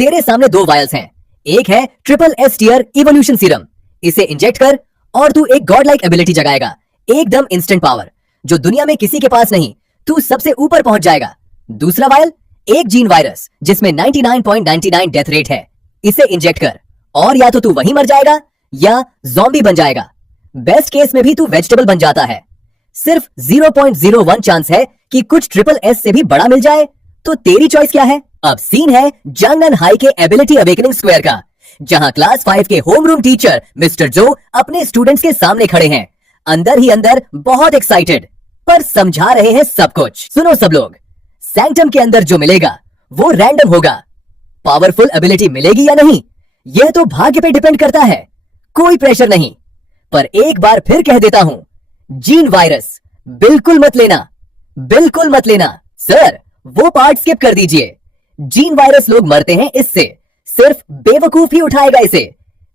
तेरे सामने दो वायल्स हैं। एक है triple S tier evolution serum, इसे इंजेक्ट कर और तू एक गॉड लाइक एबिलिटी जगाएगा, एकदम इंस्टेंट पावर जो दुनिया में किसी के पास नहीं, तू सबसे ऊपर पहुंच जाएगा। दूसरा वायल एक जीन वायरस जिसमें 99.99 डेथ रेट है, इसे इंजेक्ट कर और या तो तू वहीं मर जाएगा या ज़ॉम्बी बन जाएगा। बेस्ट केस में भी तू वेजिटेबल बन जाता है। सिर्फ 0.01 चांस है कि कुछ ट्रिपल एस से भी बड़ा मिल जाए, तो तेरी चॉइस क्या है? अब सीन है जंगलन हाई के एबिलिटी अवेकनिंग स्क्वायर का, जहां क्लास 5 के होम रूम टीचर मिस्टर जो अपने स्टूडेंट्स के सामने खड़े हैं, अंदर ही अंदर बहुत एक्साइटेड, पर समझा रहे हैं सब कुछ। सुनो सब लोग, सैंक्टम के अंदर जो मिलेगा वो रैंडम होगा। पावरफुल एबिलिटी मिलेगी या नहीं यह तो भाग्य पे डिपेंड करता है, कोई प्रेशर नहीं। पर एक बार फिर कह देता हूं, जीन वायरस बिल्कुल मत लेना, बिल्कुल मत लेना। सर वो पार्ट स्किप कर दीजिए, जीन वायरस लोग मरते हैं इससे, सिर्फ बेवकूफ ही उठाएगा इसे।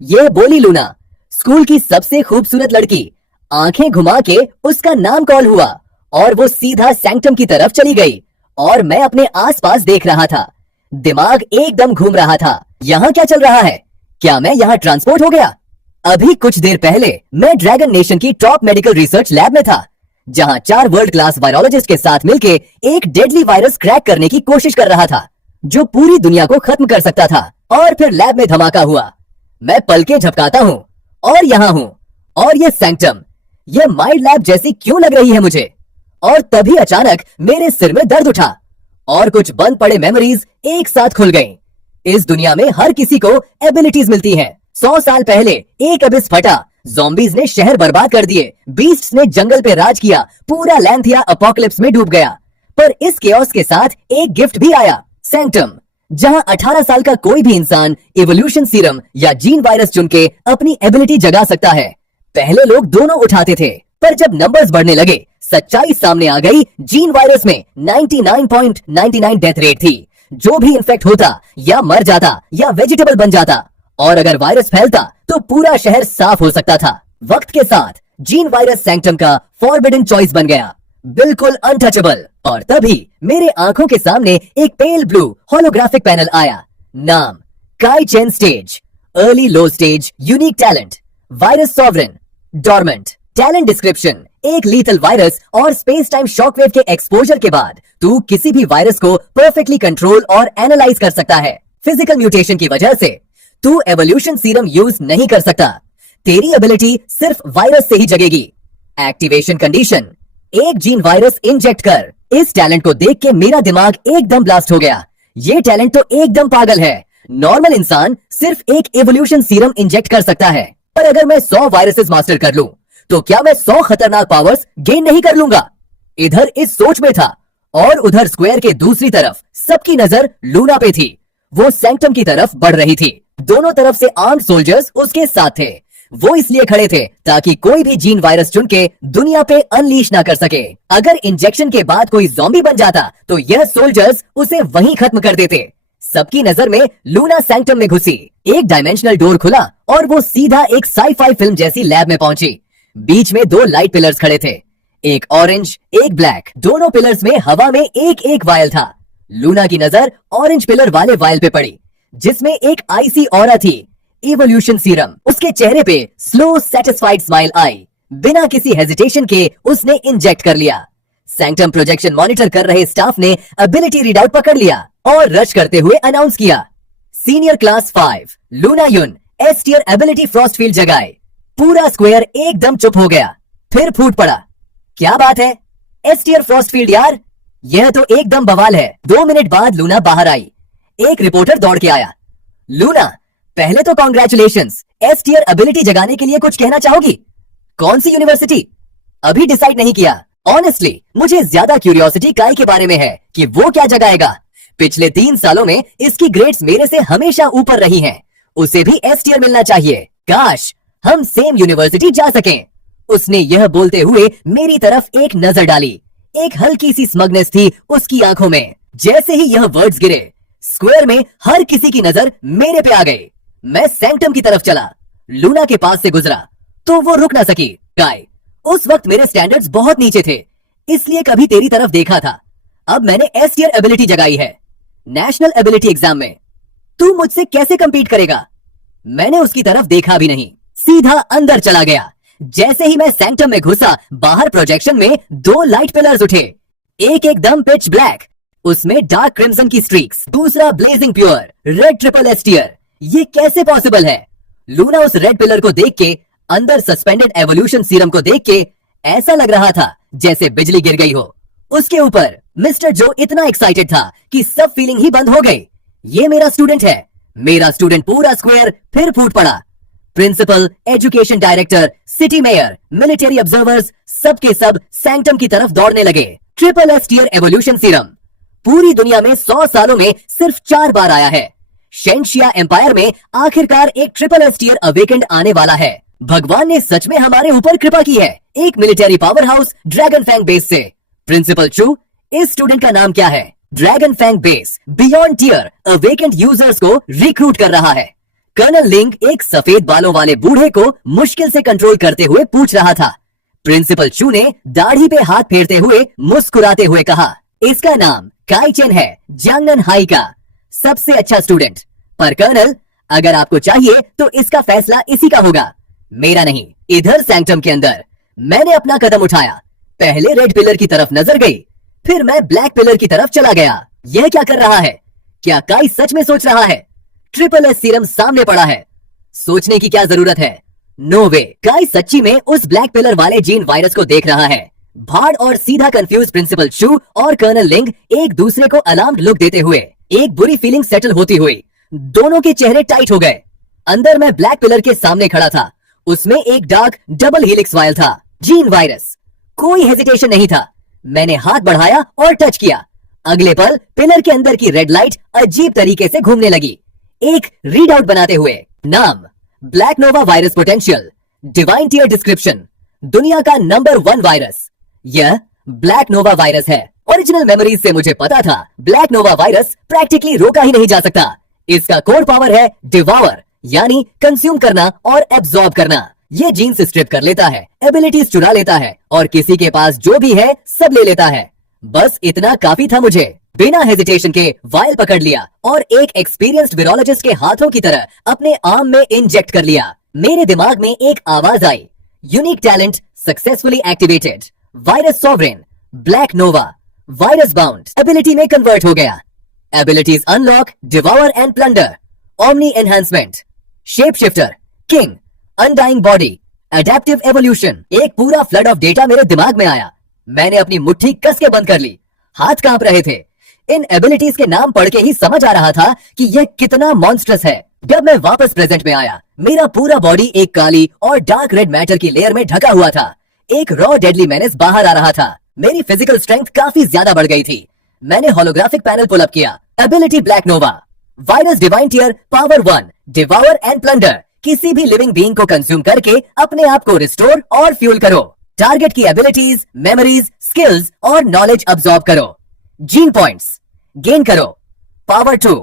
यह बोली लूना, स्कूल की सबसे खूबसूरत लड़की, आंखें घुमा के उसका नाम कॉल हुआ और वो सीधा सैंक्टम की तरफ चली गई और मैं अपने आसपास देख रहा था, दिमाग एकदम घूम रहा था। यहां क्या चल रहा है? क्या मैं यहां ट्रांसपोर्ट हो गया? अभी कुछ देर पहले मैं ड्रैगन नेशन की टॉप मेडिकल रिसर्च लैब में था, जहां 4 वर्ल्ड क्लास वायरोलॉजिस्ट के साथ मिलकर एक डेडली वायरस क्रैक करने की कोशिश कर रहा था जो पूरी दुनिया को खत्म कर सकता था। और फिर लैब में धमाका हुआ, मैं पलके झपकाता हूं और यहां हूं, और ये सैंक्टम, ये माइंड लैब जैसी क्यों लग रही है मुझे? और तभी अचानक मेरे सिर में दर्द उठा और कुछ बंद पड़े मेमोरीज एक साथ खुल गईं। इस दुनिया में हर किसी को एबिलिटीज मिलती हैं। 100 साल पहले एक अबिस फटा, ज़ॉम्बीज ने शहर बर्बाद कर दिए, बीस्ट्स ने जंगल पे राज किया, पूरा लैंथिया अपोकलिप्स में डूब गया। पर इस केओस के साथ एक गिफ्ट भी आया, सैंक्टम, जहां 18 साल का कोई भी इंसान इवोल्यूशन सीरम या जीन वायरस चुन के अपनी एबिलिटी जगा सकता है। पहले लोग दोनों उठाते थे, पर जब नंबर्स बढ़ने लगे, सच्चाई सामने आ गई। जीन वायरस में 99.99 डेथ रेट थी। जो भी इन्फेक्ट होता या मर जाता या वेजिटेबल बन जाता, और अगर वायरस फैलता तो पूरा शहर साफ हो सकता था। वक्त के साथ जीन वायरस सैंक्टम का फॉरबिडन चॉइस बन गया, बिल्कुल अनटचेबल। और तभी मेरे आंखों के सामने एक पेल ब्लू होलोग्राफिक पैनल आया, नाम Kai Chen stage, early low stage, unique talent, virus sovereign, dormant. Talent description, एक लीथल वायरस और स्पेस टाइम शॉकवेव के एक्सपोजर के बाद तू किसी भी वायरस को परफेक्टली कंट्रोल और एनालाइज कर सकता है। फिजिकल म्यूटेशन की वजह से तू एवोल्यूशन सीरम यूज नहीं कर सकता, तेरी एबिलिटी सिर्फ वायरस से ही जगेगी। एक्टिवेशन कंडीशन, एक जीन वायरस इंजेक्ट कर। इस टैलेंट को देख के मेरा दिमाग एकदम ब्लास्ट हो गया। ये टैलेंट तो एकदम पागल है। नॉर्मल इंसान सिर्फ एक एवोल्यूशन सीरम इंजेक्ट कर सकता है, पर अगर मैं 100 वायरसेस मास्टर कर लूं तो क्या मैं 100 खतरनाक पावर्स गेन नहीं कर लूंगा? इधर इस सोच में था और उधर स्क्वायर के दूसरी तरफ सबकी नजर लूना पे थी। वो सैंक्टम की तरफ बढ़ रही थी। दोनों तरफ से आर्म्ड सोल्जर्स उसके साथ थे। वो इसलिए खड़े थे ताकि कोई भी जीन वायरस चुन के दुनिया पे अनलीश ना कर सके। अगर इंजेक्शन के बाद कोई ज़ॉम्बी बन जाता तो यह सोल्जर्स उसे वहीं खत्म कर देते। सबकी नजर में लूना सैंक्टम में घुसी, एक डायमेंशनल डोर खुला और वो सीधा एक साई-फाई फिल्म जैसी लैब में पहुंची। बीच में 2 लाइट पिलर्स खड़े थे, एक ऑरेंज एक ब्लैक। दोनों पिलर्स में हवा में एक एक वायल था। लूना की नजर ऑरेंज पिलर वाले वायल पे पड़ी, जिसमें एक आईसी ऑरा थी, इवोल्यूशन सीरम। उसके चेहरे पे स्लो सेटिस्फाइड स्माइल आई। बिना किसी हेजिटेशन के उसने इंजेक्ट कर लिया। सैंक्टम प्रोजेक्शन मॉनिटर कर रहे स्टाफ ने एबिलिटी रीडआउट पकड़ लिया और रश करते हुए अनाउंस किया, senior class 5 Luna Yun S tier ability frost field जगाए। पूरा स्क्वायर एकदम चुप हो गया, फिर फूट पड़ा, क्या बात है एस टियर फ्रॉस्ट फील्ड यार, यह तो एकदम बवाल है। 2 मिनट बाद लूना बाहर आई। एक रिपोर्टर दौड़ के आया, लूना पहले तो कॉन्ग्रेचुलेशंस, एस टियर एबिलिटी जगाने के लिए कुछ कहना चाहोगी? कौन सी यूनिवर्सिटी? अभी डिसाइड नहीं किया। ऑनेस्टली मुझे ज्यादा क्यूरियोसिटी काई के बारे में है कि वो क्या जगाएगा। पिछले 3 सालों में इसकी ग्रेड्स मेरे से हमेशा ऊपर रही हैं। उसे भी एस टियर मिलना चाहिए। काश हम सेम यूनिवर्सिटी जा सकें। उसने यह बोलते हुए मेरी तरफ एक नजर डाली। एक हल्की सी स्मगनेस थी उसकी आंखों में। जैसे ही यह वर्ड्स गिरे, स्क्वायर में हर किसी की नजर मेरे पे आ गई। मैं सैंक्टम की तरफ चला, लूना के पास से गुजरा तो वो रुक ना सकी। काई, उस वक्त मेरे स्टैंडर्ड्स बहुत नीचे थे, इसलिए कभी तेरी तरफ देखा था। अब मैंने एस टियर एबिलिटी जगाई है नेशनल एबिलिटी एग्जाम में। तू मुझसे कैसे compete करेगा? मैंने उसकी तरफ देखा भी नहीं, सीधा अंदर चला गया। जैसे ही मैं सैंक्टम में घुसा, बाहर प्रोजेक्शन में 2 लाइट पिलर्स उठे। एक एकदम पिच ब्लैक, उसमें डार्क क्रिम्सन की स्ट्रीक्स, दूसरा blazing pure red triple S tier. ये कैसे पॉसिबल है? लूना उस रेड पिलर को देख के, अंदर सस्पेंडेड एवोल्यूशन सीरम को देख के ऐसा लग रहा था जैसे बिजली गिर गई हो। उसके ऊपर मिस्टर जो इतना एक्साइटेड था कि सब फीलिंग ही बंद हो गई। ये मेरा स्टूडेंट है। मेरा स्टूडेंट पूरा स्क्वायर फिर फूट पड़ा। Principal, education director, city mayor, military observers सबके सब सैंक्टम की तरफ दौड़ने लगे। Triple S tier evolution serum पूरी दुनिया में 100 सालों में सिर्फ 4 बार आया है। शेंशिया एम्पायर में आखिरकार एक ट्रिपल एस टियर अवेकेंड आने वाला है। भगवान ने सच में हमारे ऊपर कृपा की है, एक military power house dragon fang base से। प्रिंसिपल चू, इस स्टूडेंट का नाम क्या है? Dragon fang base beyond tier awakened users को रिक्रूट कर रहा है। कर्नल लिंक एक सफेद बालों वाले बूढ़े को मुश्किल से कंट्रोल करते हुए पूछ रहा था। प्रिंसिपल चू ने दाढ़ी पे हाथ फेरते हुए मुस्कुराते हुए कहा, इसका नाम काइचेन है, जांगनन हाई का सबसे अच्छा स्टूडेंट। पर कर्नल, अगर आपको चाहिए तो इसका फैसला इसी का होगा, मेरा नहीं। इधर सैंक्टम के अंदर मैंने अपना कदम उठाया। पहले रेड पिलर की तरफ नजर गई, फिर मैं ब्लैक पिलर की तरफ चला गया। यह क्या कर रहा है? क्या काई सच में सोच रहा है? ट्रिपल एस सीरम सामने पड़ा है, सोचने की क्या जरूरत है? नो वे, काई सच्ची में उस ब्लैक पिलर वाले जीन वायरस को देख रहा है। भाड़ और सीधा कंफ्यूज प्रिंसिपल चू और कर्नल लिंग एक दूसरे को अलार्म्ड लुक देते हुए, एक बुरी फीलिंग सेटल होती हुई, दोनों के चेहरे टाइट हो गए। अंदर मैं ब्लैक पिलर के सामने खड़ा था, उसमें एक डार्क डबल हेलिक्स वायल था, जीन वायरस। कोई हेजिटेशन नहीं था, मैंने हाथ बढ़ाया और टच किया। अगले पल पिलर के अंदर की रेड लाइट अजीब तरीके से घूमने लगी, एक रीड आउट बनाते हुए। नाम ब्लैक नोवा virus potential, divine tier description, दुनिया का नंबर 1 वायरस। यह ब्लैक नोवा वायरस है। ओरिजिनल मेमोरीज से मुझे पता था ब्लैक नोवा वायरस प्रैक्टिकली रोका ही नहीं जा सकता। इसका कोर पावर है डिवावर, यानी कंज्यूम करना और एब्जॉर्ब करना। ये जीन से स्ट्रिप कर लेता है, एबिलिटीज चुरा लेता है और किसी के पास जो भी है सब ले लेता है। बस इतना काफी था मुझे। बिना हेजिटेशन के वायल पकड़ लिया और एक एक्सपीरियंस्ड वीरोलॉजिस्ट के हाथों की तरह अपने आर्म में इंजेक्ट कर लिया। मेरे दिमाग में एक आवाज आई, unique talent successfully activated, virus sovereign, Black नोवा, वायरस बाउंड एबिलिटी में कन्वर्ट हो गया। Abilities unlock, devour and plunder, omni enhancement, shape shifter, king, undying body, adaptive evolution. एक पूरा फ्लड ऑफ डेटा मेरे दिमाग में आया। मैंने अपनी मुट्ठी कस के बंद कर ली, हाथ कांप रहे थे। इन एबिलिटीज के नाम पढ़ के ही समझ आ रहा था कि यह कितना मॉन्स्ट्रस है। जब मैं वापस प्रेजेंट में आया, मेरा पूरा बॉडी एक काली और डार्क रेड मैटर की लेयर में ढका हुआ था। एक रॉ डेडली मेनेस बाहर आ रहा था। मेरी फिजिकल स्ट्रेंथ काफी ज्यादा बढ़ गई थी। मैंने होलोग्राफिक पैनल पुल अप किया। Ability Black Nova, virus divine tier power 1, devour and plunder. किसी भी लिविंग बीइंग को कंज्यूम करके अपने आप को रिस्टोर और फ्यूल करो। टारगेट की एबिलिटीज, मेमोरीज, स्किल्स और नॉलेज अब्सॉर्ब करो। जीन पॉइंट्स गेन करो। Power 2,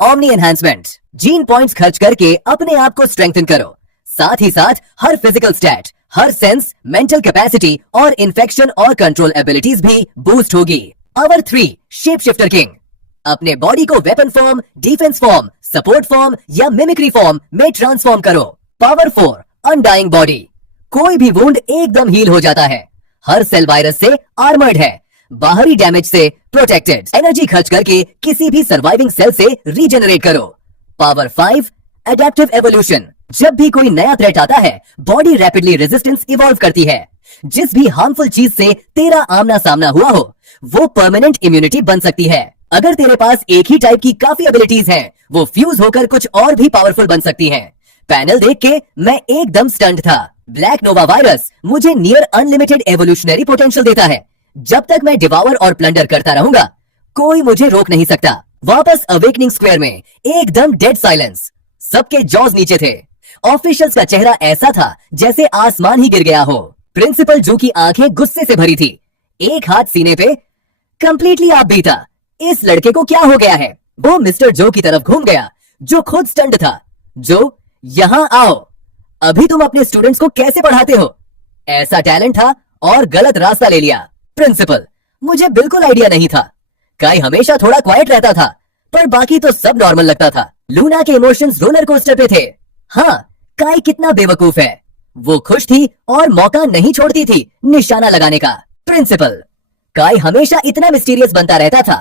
omni enhancement. Gene points खर्च करके अपने आप को स्ट्रेंथन करो। साथ ही साथ हर फिजिकल स्टैट, हर सेंस, मेंटल कैपेसिटी और इन्फेक्शन और कंट्रोल एबिलिटीज भी बूस्ट होगी। Power 3, shape shifter king. अपने बॉडी को weapon form, defence form, support form या मिमिक्री फॉर्म में ट्रांसफॉर्म करो। Power 4, undying body. कोई भी वुंड एकदम हील हो जाता है। हर सेल वायरस से आर्मर्ड है, बाहरी डैमेज से प्रोटेक्टेड। एनर्जी खर्च करके किसी भी सर्वाइविंग सेल से रीजनरेट करो। Power 5, adaptive evolution. जब भी कोई नया थ्रेट आता है, बॉडी रैपिडली रेजिस्टेंस इवॉल्व करती है। जिस भी हार्मफुल चीज से तेरा आमना सामना हुआ हो, वो परमानेंट इम्यूनिटी बन सकती है। अगर तेरे पास एक ही टाइप की काफी एबिलिटीज हैं, वो फ्यूज होकर कुछ और भी पावरफुल बन सकती हैं। पैनल देख के मैं एकदम स्टंट था। ब्लैक नोवा वायरस मुझे नियर अनलिमिटेड एवोल्यूशनरी पोटेंशियल देता है। जब तक मैं डिवॉर और प्लंडर करता रहूंगा, कोई मुझे रोक नहीं सकता। वापस अवेकनिंग स्क्वायर में एकदम डेड साइलेंस। सबके जॉज नीचे थे। ऑफिशियल्स का चेहरा ऐसा था जैसे आसमान ही गिर गया हो। प्रिंसिपल जू की आंखें गुस्से से भरी थी, एक हाथ सीने पे। कंप्लीटली आप बीता। इस लड़के को क्या हो गया है? वो मिस्टर जो की तरफ घूम गया, जो खुद स्टंट था। जो, यहां आओ। अभी तुम अपने स्टूडेंट्स को कैसे पढ़ाते हो? ऐसा टैलेंट था और गलत रास्ता ले लिया। प्रिंसिपल, मुझे बिल्कुल आइडिया नहीं था। काई हमेशा थोड़ा क्वाइट रहता था, पर बाकी तो सब नॉर्मल लगता था। लूना के इमोशंस रोलर कोस्टर पे थे। हाँ, काई कितना बेवकूफ है। वो खुश थी और मौका नहीं छोड़ती थी निशाना लगाने का। प्रिंसिपल, काई हमेशा इतना मिस्टीरियस बनता रहता था,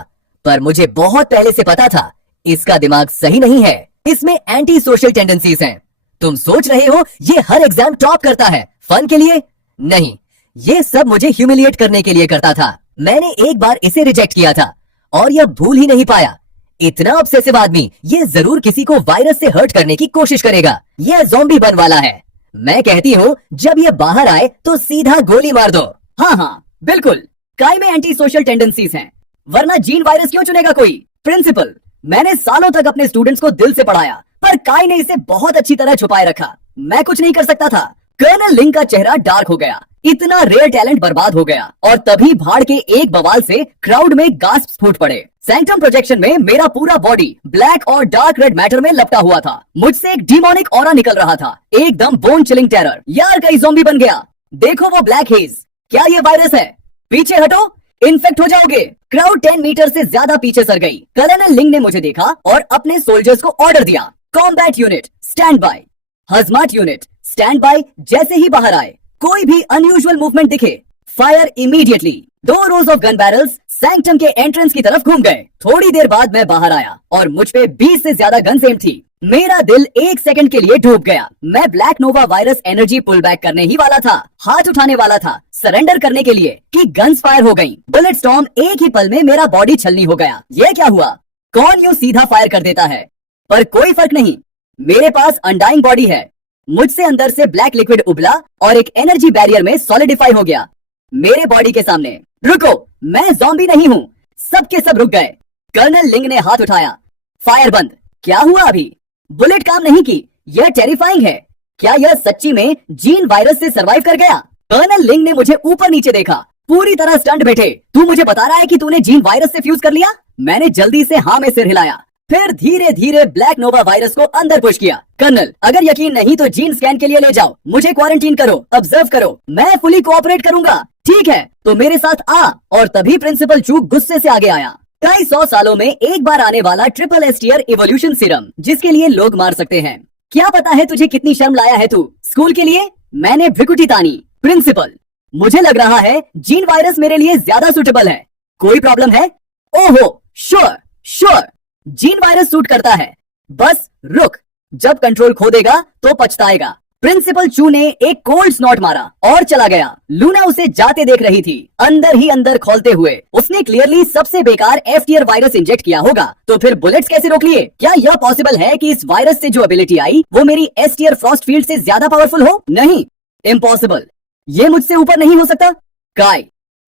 पर मुझे बहुत पहले से पता था इसका दिमाग सही नहीं है। इसमें एंटी सोशल टेंडेंसीज हैं। तुम सोच रहे हो ये हर एग्जाम टॉप करता है फन के लिए? नहीं, ये सब मुझे ह्यूमिलिएट करने के लिए करता था। मैंने एक बार इसे रिजेक्ट किया था और यह भूल ही नहीं पाया। इतना ऑब्सेसिव आदमी ये जरूर किसी को वायरस से हर्ट करने की कोशिश करेगा। यह ज़ॉम्बी बन वाला है। मैं कहती हूँ जब ये बाहर आए तो सीधा गोली मार दो। हाँ हाँ बिल्कुल, काई में एंटी सोशल टेंडेंसीज हैं, वरना जीन वायरस क्यों चुनेगा कोई? प्रिंसिपल, मैंने सालों तक अपने स्टूडेंट्स को दिल से पढ़ाया, पर काई ने इसे बहुत अच्छी तरह छुपाए रखा। मैं कुछ नहीं कर सकता था। कर्नल लिंग का चेहरा डार्क हो गया। इतना रेयर टैलेंट बर्बाद हो गया। और तभी भाड़ के एक बवाल से क्राउड में गास्प फूट पड़े। सैंक्टम प्रोजेक्शन में मेरा पूरा बॉडी ब्लैक और डार्क रेड मैटर में लपटा हुआ था। मुझसे एक डिमोनिक ऑरा निकल रहा था, एकदम बोन चिलिंग टेरर। यार कई ज़ॉम्बी बन गया। देखो वो ब्लैक हेज, क्या ये वायरस है? पीछे हटो, इन्फेक्ट हो जाओगे। क्राउड 10 मीटर से ज्यादा पीछे सर गई। कर्नल लिंग ने मुझे देखा और अपने सोल्जर्स को ऑर्डर दिया, combat unit stand by, hazmat unit stand by. जैसे ही बाहर आए, कोई भी अनयूजुअल मूवमेंट दिखे, fire immediately. 2 rows of gun barrels sanctum के एंट्रेंस की तरफ घूम गए। थोड़ी देर बाद मैं बाहर आया और मुझ पे 20 से ज्यादा गन्स एम थी। मेरा दिल 1 सेकंड के लिए डूब गया। मैं ब्लैक नोवा वायरस एनर्जी पुल बैक करने ही वाला था, हाथ उठाने वाला था सरेंडर करने के लिए कि गन्स फायर हो गई। बुलेट स्टॉर्म एक ही पल में मेरा बॉडी छलनी हो गया। ये क्या हुआ? कौन यूं सीधा फायर कर देता है? पर कोई फर्क नहीं, मेरे पास अनडाइंग बॉडी है। मुझसे अंदर से ब्लैक लिक्विड उबला और एक एनर्जी बैरियर में सॉलिडिफाई हो गया मेरे बॉडी के सामने। रुको, मैं ज़ॉम्बी नहीं हूँ। सबके सब रुक गए। कर्नल लिंग ने हाथ उठाया, फायर बंद। क्या हुआ अभी? बुलेट काम नहीं की। यह टेरिफाइंग है। क्या यह सच्ची में जीन वायरस से सरवाइव कर गया? कर्नल लिंग ने मुझे ऊपर नीचे देखा, पूरी तरह स्टंट बैठे। तू मुझे बता रहा है कि तूने जीन वायरस से फ्यूज कर लिया? मैंने जल्दी से हाँ में सिर हिलाया, फिर धीरे धीरे ब्लैक नोवा वायरस को अंदर पुश किया। कर्नल, अगर यकीन नहीं तो जीन स्कैन के लिए ले जाओ, मुझे क्वारंटीन करो, ऑब्जर्व करो, मैं फुली कोऑपरेट करूंगा। ठीक है, तो मेरे साथ आ। और तभी प्रिंसिपल चू गुस्से से आगे आया। कई 100 सालों में एक बार आने वाला ट्रिपल एस्टियर इवोल्यूशन सीरम, जिसके लिए लोग मार सकते हैं। क्या पता है तुझे कितनी शर्म लाया है तू स्कूल के लिए? मैंने भ्रिकुटी तानी। प्रिंसिपल, मुझे लग रहा है जीन वायरस मेरे लिए ज्यादा सुटेबल है। कोई प्रॉब्लम है? ओहो sure sure, gene virus suit करता है। बस रुक, जब कंट्रोल खो देगा तो पछताएगा। प्रिंसिपल चू ने एक कोल्ड स्नॉट मारा और चला गया। लूना उसे जाते देख रही थी, अंदर ही अंदर खोलते हुए। उसने क्लियरली सबसे बेकार एफ-टियर वायरस इंजेक्ट किया होगा, तो फिर बुलेट्स कैसे रोक लिए? क्या यह पॉसिबल है कि इस वायरस से जो एबिलिटी आई वो मेरी एस-टियर फ्रॉस्ट फील्ड से ज्यादा पावरफुल हो? नहीं, इम्पॉसिबल। ये मुझसे ऊपर नहीं हो सकता। काय,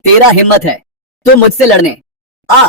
तेरा हिम्मत है तो मुझसे लड़ने आ,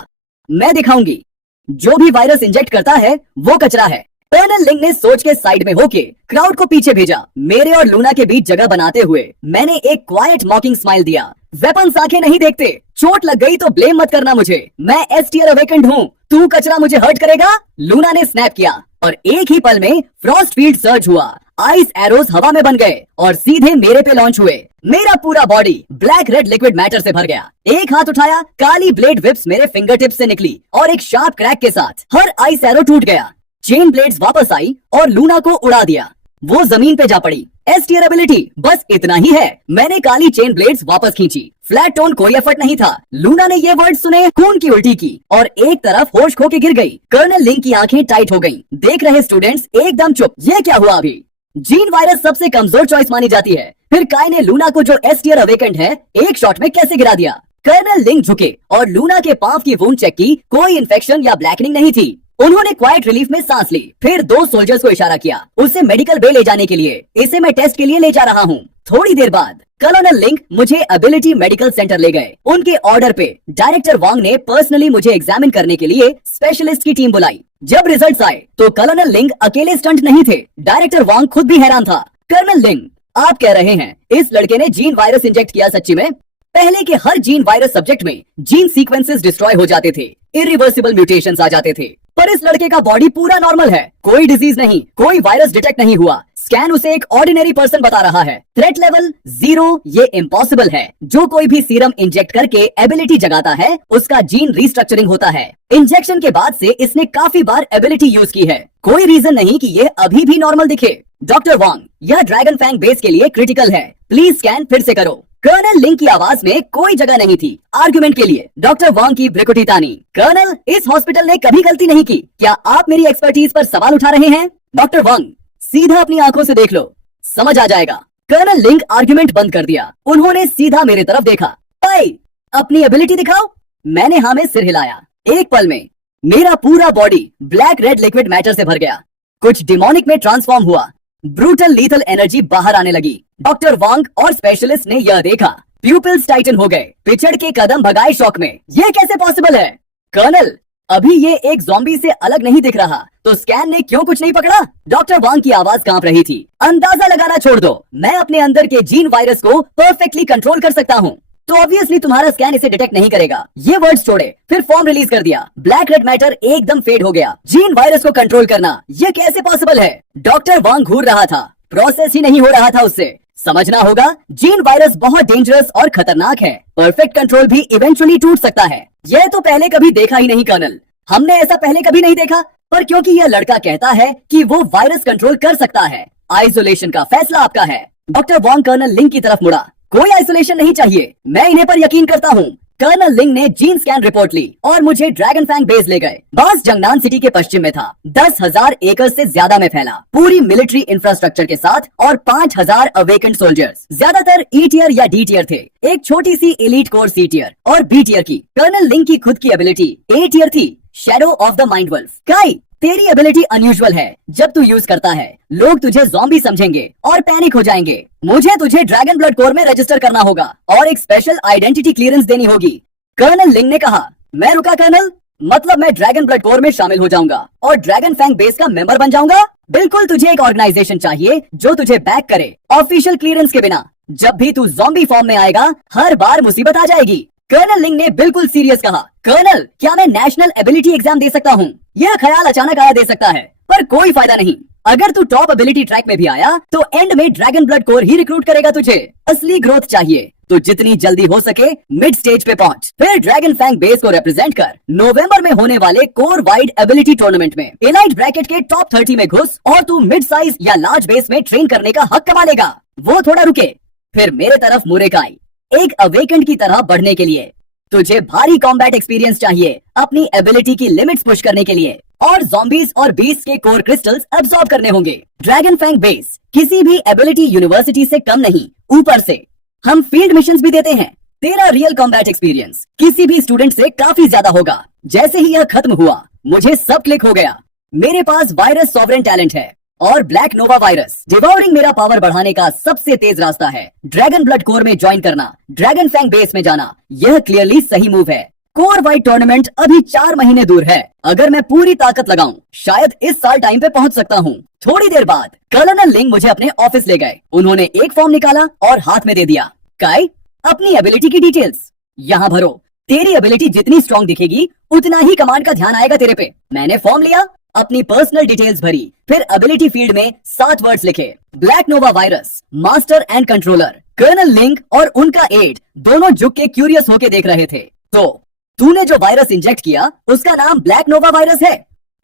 मैं दिखाऊंगी। जो भी वायरस इंजेक्ट करता है वो कचरा है। कर्नल लिंग ने सोच के साइड में होके क्राउड को पीछे भेजा। मेरे और लूना के बीच जगह बनाते हुए मैंने एक क्वाइट मॉकिंग स्माइल दिया। वेपन्स आंखें नहीं देखते। चोट लग गई तो ब्लेम मत करना मुझे, मैं एस-टियर अवेकेंड हूँ। तू कचरा मुझे हर्ट करेगा? लूना ने स्नैप किया और एक ही पल में फ्रॉस्ट फील्ड सर्ज हुआ। आइस एरोज हवा में बन गए और सीधे मेरे पे लॉन्च हुए। मेरा पूरा body black red liquid matter से भर गया। एक हाथ उठाया, काली ब्लेड विप्स मेरे फिंगर टिप्स से निकली और एक शार्प क्रैक के साथ हर आइस एरो टूट गया। चेन ब्लेड्स वापस आई और लूना को उड़ा दिया। वो जमीन पे जा पड़ी। एस-टियर एबिलिटी बस इतना ही है। मैंने काली चेन ब्लेड्स वापस खींची। फ्लैट टोन कोई एफर्ट नहीं था। लूना ने ये वर्ड सुने, खून की उल्टी की और एक तरफ होश खो के गिर गई। कर्नल लिंग की आंखें टाइट हो गईं। देख रहे स्टूडेंट्स एकदम चुप। ये क्या हुआ अभी? जीन वायरस सबसे कमजोर चॉइस मानी जाती है, फिर काय ने लूना को जो एस-टियर अवेकेंड है एक शॉट में कैसे गिरा दिया? कर्नल लिंग झुके और लूना के पांव की वुंड चेक की। कोई इन्फेक्शन या ब्लैकनिंग नहीं थी। उन्होंने क्वाइट रिलीफ में सांस ली, फिर 2 सोल्जर्स को इशारा किया उसे मेडिकल बे ले जाने के लिए। इसे मैं टेस्ट के लिए ले जा रहा हूँ। थोड़ी देर बाद कर्नल लिंग मुझे एबिलिटी मेडिकल सेंटर ले गए। उनके ऑर्डर पे डायरेक्टर वांग ने पर्सनली मुझे एग्जामिन करने के लिए स्पेशलिस्ट की टीम बुलाई। जब रिजल्ट्स आए तो कर्नल लिंग अकेले स्टंट नहीं थे, डायरेक्टर वांग खुद भी हैरान था। कर्नल लिंग, आप कह रहे हैं इस लड़के ने जीन वायरस इंजेक्ट किया सच्ची में? पहले के हर जीन वायरस सब्जेक्ट में जीन सीक्वेंसेस डिस्ट्रॉय हो जाते थे, इरिवर्सिबल म्यूटेशंस आ जाते थे, पर इस लड़के का बॉडी पूरा नॉर्मल है। कोई डिजीज नहीं, कोई वायरस डिटेक्ट नहीं हुआ। स्कैन उसे एक ऑर्डिनरी पर्सन बता रहा है। थ्रेट लेवल 0, ये इम्पॉसिबल है। जो कोई भी सीरम इंजेक्ट करके एबिलिटी जगाता है उसका जीन रिस्ट्रक्चरिंग होता है। इंजेक्शन के बाद से इसने काफी बार एबिलिटी यूज की है। कोई रीजन नहीं कि ये अभी भी नॉर्मल दिखे। डॉक्टर वांग, यह ड्रैगन फैंग बेस के लिए क्रिटिकल है। प्लीज स्कैन फिर से करो। कर्नल लिंग की आवाज में कोई जगह नहीं थी आर्गुमेंट के लिए। डॉक्टर वांग की भ्रुकुटी तानी। कर्नल, इस हॉस्पिटल ने कभी गलती नहीं की। क्या आप मेरी एक्सपर्टीज पर सवाल उठा रहे हैं? डॉक्टर वांग, सीधा अपनी आंखों से देख लो, समझ आ जाएगा। कर्नल लिंग आर्गुमेंट बंद कर दिया। उन्होंने सीधा मेरे तरफ देखा। भाई, अपनी एबिलिटी दिखाओ। मैंने हाँ में सिर हिलाया। एक पल में मेरा पूरा body black red liquid matter से भर गया। कुछ डिमोनिक में ट्रांसफॉर्म हुआ। ब्रूटल लीथल एनर्जी बाहर आने लगी। डॉक्टर वांग और स्पेशलिस्ट ने यह देखा। प्यूपिल्स टाइटन हो गए। पिछड़ के कदम भगाए शौक में। ये कैसे पॉसिबल है? कर्नल, अभी ये एक ज़ॉम्बी से अलग नहीं दिख रहा, तो स्कैन ने क्यों कुछ नहीं पकड़ा? डॉक्टर वांग की आवाज कांप रही थी। अंदाजा लगाना छोड़ दो, मैं अपने अंदर के जीन वायरस को परफेक्टली कंट्रोल कर सकता हूँ। तो ऑब्वियसली तुम्हारा स्कैन इसे डिटेक्ट नहीं करेगा। ये वर्ड्स छोड़े, फिर फॉर्म रिलीज कर दिया। ब्लैक रेड मैटर एकदम फेड हो गया। जीन वायरस को कंट्रोल करना, ये कैसे पॉसिबल है? डॉक्टर वांग घूर रहा था। प्रोसेस ही नहीं हो रहा था उससे। समझना होगा, जीन वायरस बहुत डेंजरस और खतरनाक है। परफेक्ट कंट्रोल भी इवेंचुअली टूट सकता है। यह तो पहले कभी देखा ही नहीं कर्नल। हमने ऐसा पहले कभी नहीं देखा। पर क्योंकि यह लड़का कहता है कि वो वायरस कंट्रोल कर सकता है, आइसोलेशन का फैसला आपका है। डॉक्टर वांग कर्नल लिंग की तरफ मुड़ा। कोई आइसोलेशन नहीं चाहिए, मैं इन्हें पर यकीन करता हूँ। कर्नल लिंग ने जीन स्कैन रिपोर्ट ली और मुझे ड्रैगन फैंग बेस ले गए। बास जंगनान सिटी के पश्चिम में था। 10,000 एकड़ से ज्यादा में फैला, पूरी मिलिट्री इंफ्रास्ट्रक्चर के साथ और 5,000 अवेकेंड सोल्जर्स। ज्यादातर ई टियर या डी टियर थे। एक छोटी सी एलीट कोर सी टियर और बी टियर की। कर्नल लिंग की खुद की एबिलिटी ए टियर थी, shadow of the mind wolf. काई, तेरी एबिलिटी अनयूजुअल है। जब तू यूज करता है, लोग तुझे ज़ॉम्बी समझेंगे और पैनिक हो जाएंगे। मुझे तुझे ड्रैगन ब्लड कोर में रजिस्टर करना होगा और एक स्पेशल आइडेंटिटी क्लियरेंस देनी होगी। कर्नल लिंग ने कहा। मैं रुका कर्नल, मतलब मैं ड्रैगन ब्लड कोर में शामिल हो जाऊंगा और ड्रैगन फैंग बेस का मेंबर बन जाऊंगा? बिल्कुल, तुझे एक ऑर्गेनाइजेशन चाहिए जो तुझे बैक करे, ऑफिशियल क्लियरेंस के बिना। जब भी तू ज़ॉम्बी फॉर्म में आएगा, हर बार मुसीबत आ जाएगी। कर्नल लिंग ने बिल्कुल सीरियस कहा। कर्नल, क्या मैं नेशनल एबिलिटी एग्जाम दे सकता हूँ? यह ख्याल अचानक आया दे सकता है, पर कोई फायदा नहीं। अगर तू टॉप एबिलिटी ट्रैक में भी आया तो एंड में ड्रैगन ब्लड कोर ही रिक्रूट करेगा तुझे। असली ग्रोथ चाहिए तो जितनी जल्दी हो सके मिड स्टेज पे पहुंच, फिर ड्रैगन फैंग बेस को रिप्रेजेंट कर नवंबर में होने वाले कोर वाइड एबिलिटी टूर्नामेंट में एलाइट ब्रैकेट के टॉप 30 में घुस और तू मिड साइज या लार्ज बेस में ट्रेन करने का हक कमा लेगा। वो थोड़ा रुके, फिर मेरे तरफ मुरेकाई। एक अवेकेंड की तरह बढ़ने के लिए तुझे भारी कॉम्बैट एक्सपीरियंस चाहिए अपनी एबिलिटी की लिमिट्स पुश करने के लिए, और ज़ॉम्बीज और बीस्ट के कोर क्रिस्टल्स अब्सॉर्ब करने होंगे। ड्रैगन फैंग बेस किसी भी एबिलिटी यूनिवर्सिटी से कम नहीं। ऊपर से हम फील्ड मिशंस भी देते हैं। तेरा रियल कॉम्बैट एक्सपीरियंस किसी भी स्टूडेंट से काफी ज्यादा होगा। जैसे ही यह खत्म हुआ, मुझे सब क्लिक हो गया। मेरे पास वायरस सॉवरेन टैलेंट है और ब्लैक नोवा वायरस डिवॉरिंग मेरा पावर बढ़ाने का सबसे तेज रास्ता है। ड्रैगन ब्लड कोर में ज्वाइन करना, ड्रैगन फैंग बेस में जाना, यह क्लियरली सही मूव है। कोर वाइड टूर्नामेंट अभी 4 महीने दूर है। अगर मैं पूरी ताकत लगाऊं, शायद इस साल टाइम पे पहुंच सकता हूं। थोड़ी देर बाद कर्नल लिंग मुझे अपने ऑफिस ले गए। उन्होंने एक फॉर्म निकाला और हाथ में दे दिया। काई, अपनी एबिलिटी की डिटेल्स यहाँ भरो। तेरी एबिलिटी जितनी स्ट्रॉन्ग दिखेगी, उतना ही कमांड का ध्यान आएगा तेरे पे। मैंने फॉर्म लिया, अपनी पर्सनल डिटेल्स भरी, फिर एबिलिटी फील्ड में 7 वर्ड्स लिखे। Black Nova virus, master and controller. Colonel Ling और उनका एड दोनों झुक के क्यूरियस होके देख रहे थे। तो तूने जो वायरस इंजेक्ट किया उसका नाम ब्लैक नोवा वायरस है?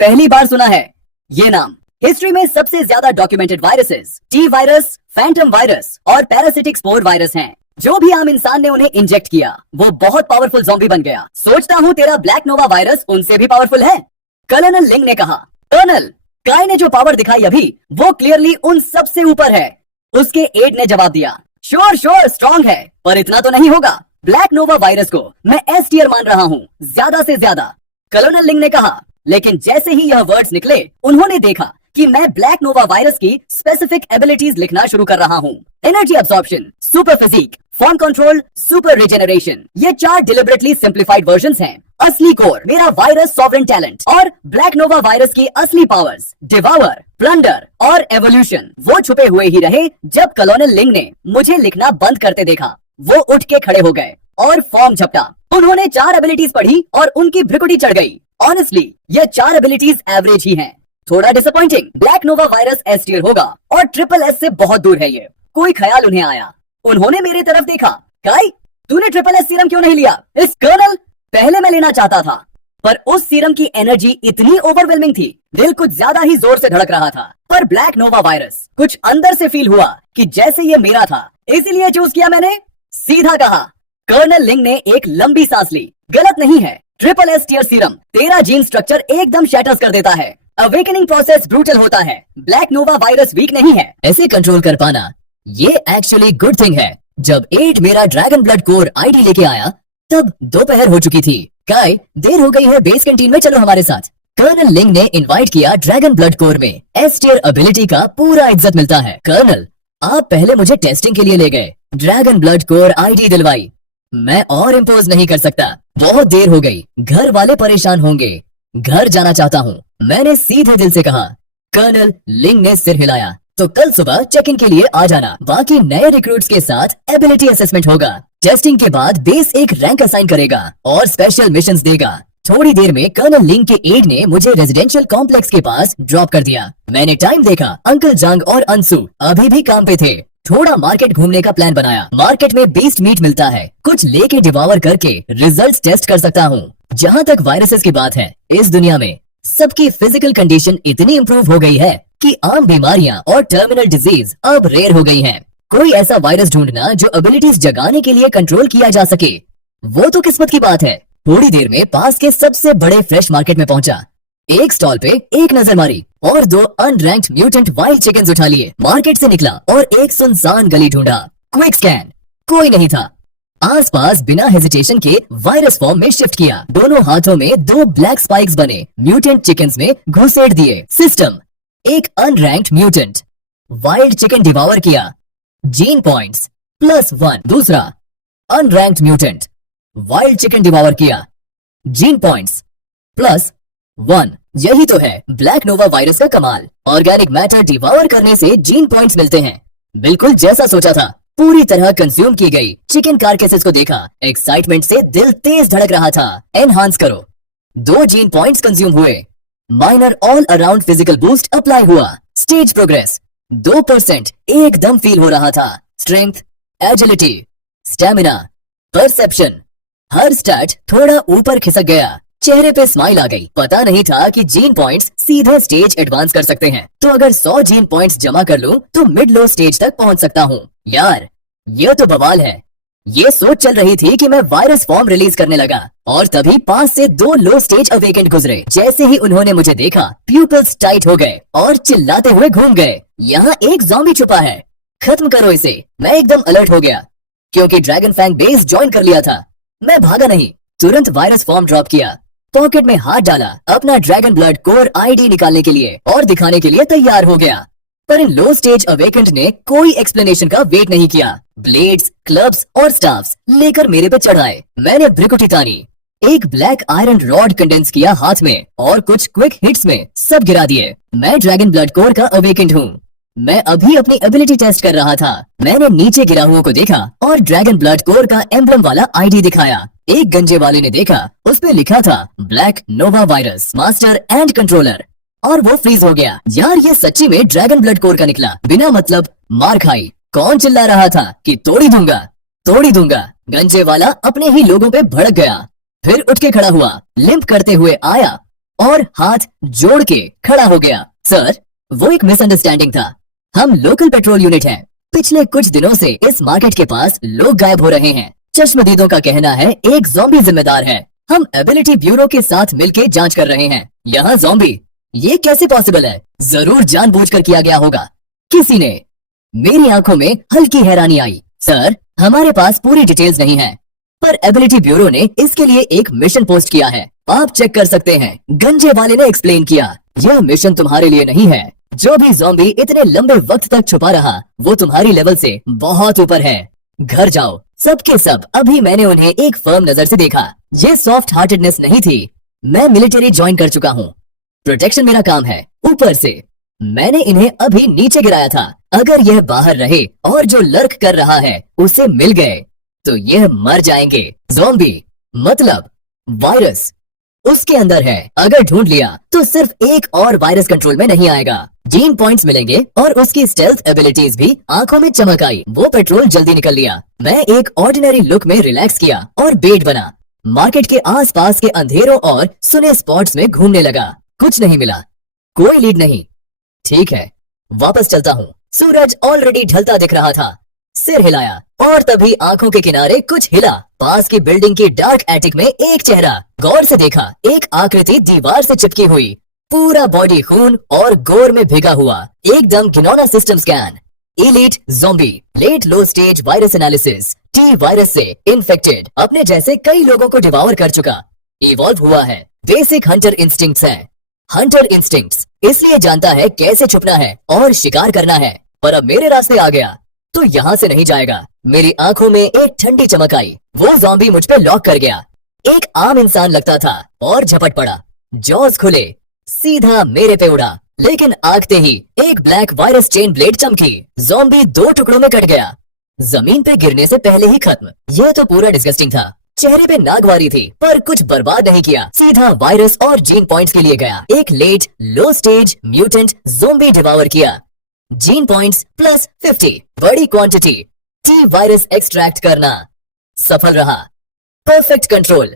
पहली बार सुना है ये नाम। हिस्ट्री में सबसे ज्यादा documented viruses T virus, Phantom virus और पैरासिटिक स्पोर वायरस हैं। जो भी आम इंसान ने उन्हें इंजेक्ट किया, वो बहुत पावरफुल ज़ॉम्बी बन गया। सोचता हूँ तेरा ब्लैक नोवा वायरस उनसे भी पावरफुल है। कर्नल लिंग ने कहा। कर्नल, काय ने जो पावर दिखाई अभी, वो क्लियरली उन सबसे ऊपर है। उसके एड ने जवाब दिया। श्योर स्ट्रॉन्ग है, पर इतना तो नहीं होगा। ब्लैक नोवा वायरस को मैं एस टियर मान रहा हूँ, ज्यादा से ज्यादा। कर्नल लिंग ने कहा। लेकिन जैसे ही यह वर्ड्स निकले, उन्होंने देखा कि मैं ब्लैक नोवा वायरस की स्पेसिफिक एबिलिटीज लिखना शुरू कर रहा हूँ। Energy absorption, super physique, form control, super regeneration, ये 4 डिलिबरेटली सिंप्लीफाइड वर्जन्स हैं। असली कोर मेरा वायरस सॉवरेन टैलेंट और ब्लैक नोवा वायरस की असली पावर्स डिवावर, प्लंडर और एवोल्यूशन, वो छुपे हुए ही रहे। जब कर्नल लिंग ने मुझे लिखना बंद करते देखा, वो उठ के खड़े हो गए और फॉर्म झपटा। उन्होंने 4 एबिलिटीज पढ़ी और उनकी भ्रुकुटी चढ़ गई। ऑनेस्टली ये 4 एबिलिटीज एवरेज ही हैं। थोड़ा डिसअपॉइंटिंग। ब्लैक नोवा वायरस एस टियर होगा और ट्रिपल एस से बहुत दूर है ये। कोई ख्याल उन्हें आया, उन्होंने मेरी तरफ देखा। काई, तूने ट्रिपल एस सीरम क्यों नहीं लिया? इस कर्नल, पहले मैं लेना चाहता था, पर उस सीरम की एनर्जी इतनी ओवरवेलमिंग थी, दिल कुछ ज्यादा ही जोर से धड़क रहा था। पर ब्लैक नोवा वायरस कुछ अंदर से फील हुआ कि जैसे ये मेरा था, इसीलिए चूज किया मैंने। सीधा कहा। कर्नल लिंग ने एक लंबी सांस ली। गलत नहीं है, ट्रिपल एस टियर सीरम तेरा जीन स्ट्रक्चर एकदम शैटर्स कर देता है। अवेकनिंग प्रोसेस ब्रूटल होता है। ब्लैक नोवा वायरस वीक नहीं है। ऐसे कंट्रोल कर पाना ये एक्चुअली गुड थिंग है। जब 8 मेरा ड्रैगन ब्लड कोर आईडी लेके आया तब दोपहर हो चुकी थी। काय, देर हो गई है, बेस कैंटीन में चलो हमारे साथ। कर्नल लिंग ने इनवाइट किया। ड्रैगन ब्लड कोर में एस टियर एबिलिटी का पूरा इज्जत मिलता है। कर्नल, आप पहले मुझे टेस्टिंग के लिए ले गए, ड्रैगन ब्लड कोर आईडी दिलवाई, मैं और इम्पोज नहीं कर सकता। बहुत देर हो गई, घर वाले परेशान होंगे, घर जाना चाहता हूँ, मैंने सीधे दिल से कहा। कर्नल लिंग ने सिर हिलाया। तो कल सुबह चेक इन के लिए आ जाना। बाकी नए रिक्रूट्स के साथ एबिलिटी असेसमेंट होगा। टेस्टिंग के बाद बेस एक रैंक असाइन करेगा और स्पेशल मिशंस देगा। थोड़ी देर में कर्नल लिंग के एड ने मुझे रेजिडेंशियल कॉम्प्लेक्स के पास ड्रॉप कर दिया। मैंने टाइम देखा, अंकल जंग और अंशु अभी भी काम पे थे। थोड़ा मार्केट घूमने का प्लान बनाया। मार्केट में बीस्ट मीट मिलता है, कुछ लेके डिवावर करके रिजल्ट्स टेस्ट कर सकता हूँ। जहाँ तक वायरसेस की बात है, इस दुनिया में सबकी फिजिकल कंडीशन इतनी इम्प्रूव हो गई है कि आम बीमारियां और टर्मिनल डिजीज अब रेयर हो गई हैं। कोई ऐसा वायरस ढूंढना जो एबिलिटीज जगाने के लिए कंट्रोल किया जा सके, वो तो किस्मत की बात है। थोड़ी देर में पास के सबसे बड़े फ्रेश मार्केट में पहुंचा। एक स्टॉल पे एक नजर मारी और 2 अनरैंक्ड म्यूटेंट वाइल्ड चिकन्स उठा लिए। मार्केट से निकला और एक सुनसान गली ढूंढा। क्विक स्कैन, कोई नहीं था। आसपास बिना हेजिटेशन के वायरस फॉर्म में शिफ्ट किया। दोनों हाथों में 2 ब्लैक स्पाइक्स बने, म्यूटेंट चिकन्स में घुसेड़ दिए। सिस्टम, एक unranked mutant wild chicken devour किया, जीन पॉइंट्स +1। दूसरा unranked mutant wild chicken devour किया, जीन पॉइंट्स +1। यही तो है ब्लैक नोवा वायरस का कमाल। ऑर्गेनिक मैटर डिवावर करने से जीन पॉइंट्स मिलते हैं। बिल्कुल जैसा सोचा था, पूरी तरह कंज्यूम की गई। चिकन कार्केसेस को देखा, एक्साइटमेंट से दिल तेज धड़क रहा था। एनहांस करो, 2 जीन पॉइंट्स कंज्यूम हुए। Minor all around physical boost apply हुआ। स्टेज प्रोग्रेस 2% एकदम फील हो रहा था। स्ट्रेंथ, एजिलिटी, स्टेमिना, परसेप्शन, हर स्टैट थोड़ा ऊपर खिसक गया। चेहरे पे स्माइल आ गई। पता नहीं था कि जीन पॉइंट्स सीधे स्टेज एडवांस कर सकते हैं। तो अगर 100 जीन पॉइंट्स जमा कर लूं तो मिड लो स्टेज तक पहुंच सकता हूं। यार, ये तो बवाल है। ये सोच चल रही थी कि मैं वायरस फॉर्म रिलीज करने लगा और तभी 5 से 2 लो स्टेज अवेकेंट गुजरे। जैसे ही उन्होंने मुझे देखा, प्यूपल्स टाइट हो गए और चिल्लाते हुए घूम गए। यहाँ एक ज़ॉम्बी छुपा है, खत्म करो इसे। मैं एकदम अलर्ट हो गया क्योंकि ड्रैगन फैंग बेस ज्वाइन कर लिया था। मैं भागा नहीं, तुरंत वायरस फॉर्म ड्रॉप किया, पॉकेट में हाथ डाला, अपना ड्रैगन ब्लड कोर आईडी निकालने के लिए और दिखाने के लिए तैयार हो गया। पर इन लो स्टेज अवेकेंट ने कोई एक्सप्लेनेशन का वेट नहीं किया। ब्लेड्स, क्लब्स और स्टाफ्स लेकर मेरे पे चढ़ आए। मैंने ब्रिकुटी तानी, एक ब्लैक आयरन रॉड कंडेंस किया हाथ में और कुछ क्विक हिट्स में सब गिरा दिए। मैं ड्रैगन ब्लड कोर का अवेकेंट हूँ। मैं अभी अपनी एबिलिटी टेस्ट कर रहा था। मैंने नीचे गिरा हुआ को देखा और ड्रैगन ब्लड कोर का एम्बलम वाला आईडी दिखाया। एक गंजे वाले ने देखा, उस पे लिखा था black Nova virus master and controller, और वो फ्रीज हो गया। यार, ये सच्ची में ड्रैगन ब्लड कोर का निकला। बिना मतलब मार खाई। कौन चिल्ला रहा था कि तोड़ी दूंगा, तोड़ी दूंगा। गंजे वाला अपने ही लोगों पे भड़क गया, फिर उठ के खड़ा हुआ, लिम्प करते हुए आया और हाथ जोड़ के खड़ा हो गया। सर, वो एक मिसअंडरस्टैंडिंग था। हम लोकल पेट्रोल यूनिट हैं। पिछले कुछ दिनों से इस मार्केट के पास लोग गायब हो रहे हैं। चश्मदीदों का कहना है एक ज़ॉम्बी जिम्मेदार है। हम एबिलिटी ब्यूरो के साथ मिलके जांच कर रहे हैं। यहाँ ज़ॉम्बी, ये कैसे पॉसिबल है? जरूर जानबूझकर किया गया होगा किसी ने। मेरी आंखों में हल्की हैरानी आई। सर, हमारे पास पूरी डिटेल्स नहीं है, पर एबिलिटी ब्यूरो ने इसके लिए एक मिशन पोस्ट किया है, आप चेक कर सकते हैं। गंजे वाले ने एक्सप्लेन किया, यह मिशन तुम्हारे लिए नहीं है। जो भी ज़ॉम्बी इतने लंबे वक्त तक छुपा रहा, वो तुम्हारी लेवल से बहुत ऊपर है। घर जाओ सबके सब। अभी मैंने उन्हें एक फर्म नजर से देखा। ये सॉफ्ट हार्टेडनेस नहीं थी। मैं मिलिट्री ज्वाइन कर चुका हूँ, प्रोटेक्शन मेरा काम है। ऊपर से मैंने इन्हें अभी नीचे गिराया था। अगर यह बाहर रहे और जो लर्क कर रहा है उसे मिल गए तो यह मर जाएंगे। ज़ॉम्बी मतलब वायरस। उसके अंदर है। अगर ढूंढ लिया तो सिर्फ एक और वायरस कंट्रोल में नहीं आएगा। जीन पॉइंट्स मिलेंगे और उसकी स्टेल्थ एबिलिटीज भी आंखों में चमक आई। वो पेट्रोल जल्दी निकल लिया। मैं एक ऑर्डिनरी लुक में रिलैक्स किया और बेट बना। मार्केट के आसपास के अंधेरों और सुने स्पॉट्स में घूमने लगा। कुछ नहीं मिला, कोई लीड नहीं। ठीक है, वापस चलता हूँ। सूरज ऑलरेडी ढलता दिख रहा था। सिर हिलाया और तभी आंखों के किनारे कुछ हिला। पास की बिल्डिंग की डार्क एटिक में एक चेहरा। गौर से देखा, एक आकृति दीवार से चिपकी हुई, पूरा बॉडी खून और गोर में भिगा हुआ। एकदम घिनौना system scan. Elite zombie, late low stage virus analysis, T virus से इन्फेक्टेड, अपने जैसे कई लोगों को डिवावर कर चुका, इवॉल्व हुआ है। बेसिक हंटर इंस्टिंक्ट्स हैं। हंटर इंस्टिंक्ट्स इसलिए जानता है कैसे छुपना है और शिकार करना है। पर अब मेरे रास्ते आ गया तो यहाँ से नहीं जाएगा। मेरी आंखों में एक ठंडी चमक आई। वो ज़ॉम्बी मुझ पे लॉक कर गया। एक आम इंसान लगता था और झपट पड़ा। जॉस खुले, सीधा मेरे पे उड़ा, लेकिन आगते ही एक ब्लैक वायरस चेन ब्लेड चमकी। ज़ॉम्बी 2 टुकड़ों में कट गया, जमीन पे गिरने से पहले ही खत्म। यह तो पूरा डिस्गस्टिंग था। चेहरे पे नागवारी थी पर कुछ बर्बाद नहीं किया। सीधा वायरस और जीन पॉइंट्स के लिए गया। एक late low stage mutant zombie devour किया। जीन पॉइंट्स प्लस 50, बड़ी क्वांटिटी। टी वायरस एक्सट्रैक्ट करना सफल रहा। परफेक्ट कंट्रोल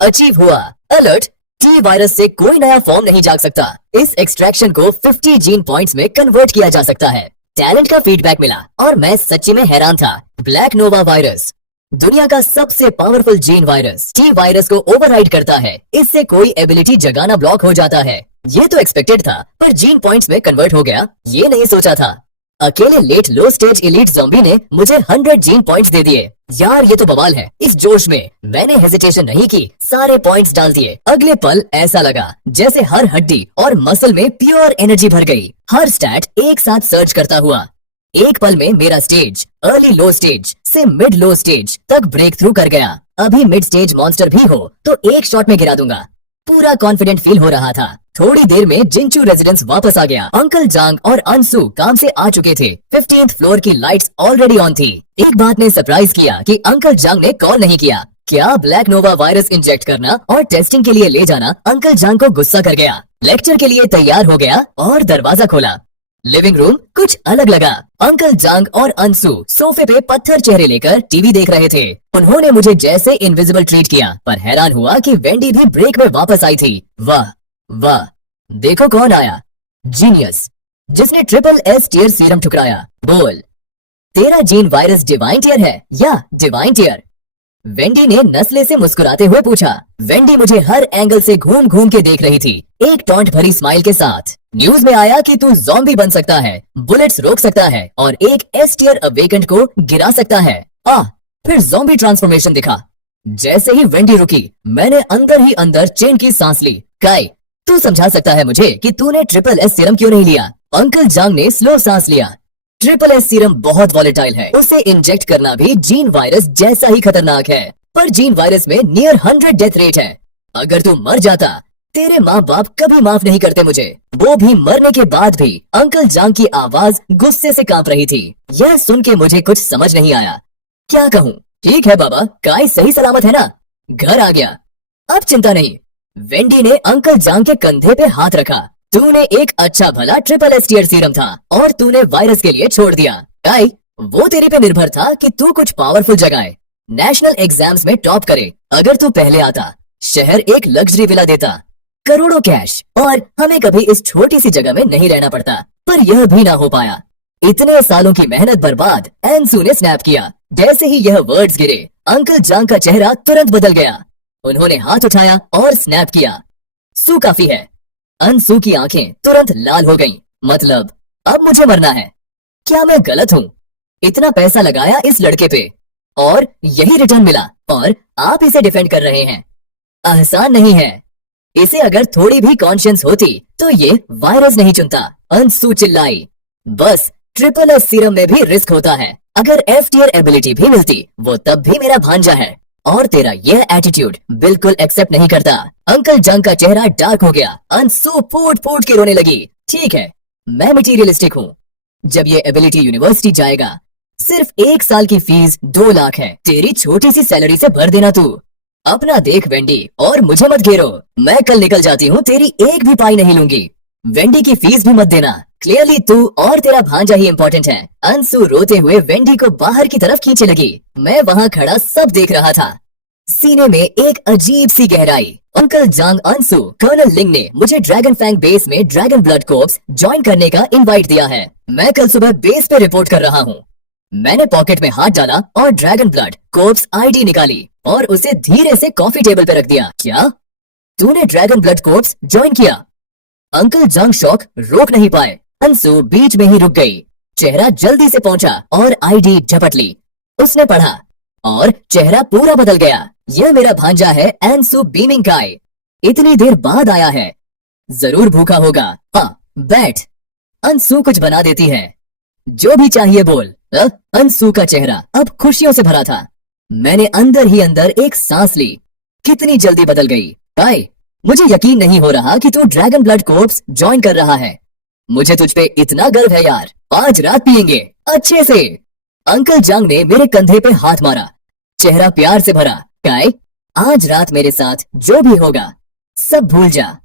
अचीव हुआ। अलर्ट, टी वायरस से कोई नया फॉर्म नहीं जाग सकता। इस एक्सट्रैक्शन को 50 जीन पॉइंट्स में कन्वर्ट किया जा सकता है। टैलेंट का फीडबैक मिला और मैं सच्ची में हैरान था। ब्लैक नोवा वायरस, दुनिया का सबसे powerful gene virus, T virus को ओवरराइड करता है। इससे कोई एबिलिटी जगाना ब्लॉक हो जाता है। ये तो एक्सपेक्टेड था, पर जीन पॉइंट्स में कन्वर्ट हो गया, ये नहीं सोचा था। अकेले late low stage elite zombie ने मुझे 100 जीन पॉइंट्स दे दिए। यार ये तो बवाल है। इस जोश में मैंने हेजिटेशन नहीं की, सारे पॉइंट्स डाल दिए। अगले पल ऐसा लगा जैसे हर हड्डी और मसल में प्योर एनर्जी भर गई। हर स्टैट एक साथ सर्च करता हुआ। एक पल में मेरा स्टेज अर्ली लो स्टेज से मिड लो स्टेज तक ब्रेक थ्रू कर गया। अभी मिड स्टेज मॉन्स्टर भी हो तो एक शॉट में गिरा दूंगा। पूरा कॉन्फिडेंट फील हो रहा था। थोड़ी देर में जिंचू रेजिडेंस वापस आ गया। अंकल जांग और अंसु काम से आ चुके थे। 15th फ्लोर की लाइट्स ऑलरेडी ऑन थी। एक बात ने सरप्राइज किया कि अंकल जांग ने कॉल नहीं किया। क्या ब्लैक नोवा वायरस इंजेक्ट करना और टेस्टिंग के लिए ले जाना अंकल जांग को गुस्सा कर गया। लेक्चर के लिए तैयार हो गया और दरवाजा खोला। लिविंग रूम कुछ अलग लगा। अंकल जांग और अंसु सोफे पे पत्थर चेहरे लेकर टीवी देख रहे थे। उन्होंने मुझे जैसे इनविजिबल ट्रीट किया, पर हैरान हुआ कि वेंडी भी ब्रेक में वापस आई थी। वाह वाह, देखो कौन आया। जीनियस, जिसने ट्रिपल एस टीयर सीरम ठुकराया। बोल, तेरा जीन वायरस डिवाइन टीयर है या डिवाइन टीयर? वेंडी ने नस्ले से मुस्कुराते हुए पूछा। वेंडी मुझे हर एंगल से घूम घूम के देख रही थी, एक टॉन्ट भरी स्माइल के साथ। न्यूज में आया कि तू ज़ॉम्बी बन सकता है, बुलेट्स रोक सकता है और एक एस टीयर अवेकेंड को गिरा सकता है। फिर ज़ॉम्बी ट्रांसफॉर्मेशन दिखा। जैसे ही वेंडी रुकी, मैंने अंदर ही अंदर चैन की सांस ली। काई, तू समझा सकता है मुझे कि तूने ट्रिपल एस सीरम क्यों नहीं लिया? अंकल जांग ने स्लो सांस लिया। ट्रिपल एस सीरम बहुत वॉलेटाइल है, उसे इंजेक्ट करना भी जीन वायरस जैसा ही खतरनाक है। पर जीन वायरस में नियर 100 डेथ रेट है। अगर तू मर जाता, तेरे माँ बाप कभी माफ नहीं करते मुझे। वो भी मरने के बाद भी। अंकल जांग की आवाज गुस्से से कांप रही थी। यह सुन के मुझे कुछ समझ नहीं आया। क्या कहूँ? ठीक है बाबा, काई सही सलामत है ना? घर आ गया, अब चिंता नहीं। वेंडी ने अंकल जांग के कंधे पे हाथ रखा। तूने एक अच्छा भला ट्रिपल एस टीयर सीरम था और तूने वायरस के लिए छोड़ दिया। काई, वो तेरे पे निर्भर था कि तू कुछ पावरफुल जगाए, नेशनल एग्जाम्स में टॉप करे। अगर तू पहले आता, शहर एक लग्जरी विला देता, करोड़ों कैश, और हमें कभी इस छोटी सी जगह में नहीं रहना पड़ता। पर यह भी ना हो पाया। इतने सालों की मेहनत बर्बाद। एनसू ने स्नैप किया। जैसे ही यह वर्ड्स गिरे, अंकल जांग का चेहरा तुरंत बदल गया। उन्होंने हाथ उठाया और स्नैप किया। सू काफी है। अंसू की आंखें तुरंत लाल हो गईं। मतलब अब मुझे मरना है? क्या मैं गलत हूँ? इतना पैसा लगाया इस लड़के पे और यही रिटर्न मिला, और आप इसे डिफेंड कर रहे हैं। आसान नहीं है। इसे अगर थोड़ी भी कॉन्शियंस होती तो ये वायरस नहीं चुनता। अंसू चिल्लाई। बस ट्रिपल एस सीरम में भी रिस्क होता है। अगर एफ टीयर एबिलिटी भी मिलती, वो तब भी मेरा भांजा है। और तेरा यह एटीट्यूड बिल्कुल एक्सेप्ट नहीं करता। अंकल जंग का चेहरा डार्क हो गया। अंसू फूट फूट के रोने लगी। ठीक है, मैं मटीरियलिस्टिक हूँ। जब ये एबिलिटी यूनिवर्सिटी जाएगा, सिर्फ 1 साल की फीस 2 लाख है। तेरी छोटी सी सैलरी से भर देना तू। अपना देख वेंडी और मुझे मत घेरो। मैं कल निकल जाती हूँ, तेरी एक भी पाई नहीं लूंगी। वेंडी की फीस भी मत देना। क्लियरली तू और तेरा भांजा ही इम्पोर्टेंट है। अंशु रोते हुए वेंडी को बाहर की तरफ खींचे लगी। मैं वहाँ खड़ा सब देख रहा था। सीने में एक अजीब सी गहराई। अंकल जांग अंशु, कर्नल लिंग ने मुझे ड्रैगन फैंग बेस में ड्रैगन ब्लड कोर्प्स ज्वाइन करने का इनवाइट दिया है। मैं कल सुबह बेस पे रिपोर्ट कर रहा हूँ। मैंने पॉकेट में हाथ डाला और ड्रैगन ब्लड कोर्प्स आईडी निकाली और उसे धीरे से कॉफी टेबल पे रख दिया। क्या तूने ड्रैगन ब्लड कोर्प्स ज्वाइन किया? अंकल जांग शॉक रोक नहीं पाए। अंशु बीच में ही रुक गई। चेहरा जल्दी से पहुंचा और आईडी झपट ली। उसने पढ़ा और चेहरा पूरा बदल गया। यह मेरा भांजा है अंशु बीमिंग गाय। इतनी देर बाद आया है, जरूर भूखा होगा। हाँ बैठ, अंशु कुछ बना देती है। जो भी चाहिए बोल। अंशु का चेहरा अब खुशियों से भरा था। मैंने अंदर ही अंदर एक सांस ली। कितनी जल्दी बदल गई। गाय, मुझे यकीन नहीं हो रहा कि तू ड्रैगन ब्लड कोर्प्स ज्वाइन कर रहा है। मुझे तुझ पे इतना गर्व है यार। आज रात पियेंगे अच्छे से। अंकल जांग ने मेरे कंधे पे हाथ मारा। चेहरा प्यार से भरा। गाय, आज रात मेरे साथ जो भी होगा सब भूल जा।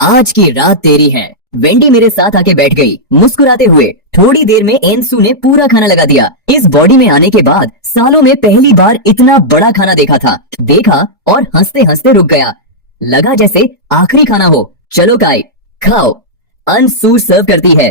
आज की रात तेरी है। वेंडी मेरे साथ आके बैठ गई मुस्कुराते हुए। थोड़ी देर में एंसू ने पूरा खाना लगा दिया। इस बॉडी में आने के बाद सालों में पहली बार इतना बड़ा खाना देखा था। देखा और हंसते हंसते रुक गया। लगा जैसे आखिरी खाना हो। चलो गाय खाओ। अंशु सर्व करती है।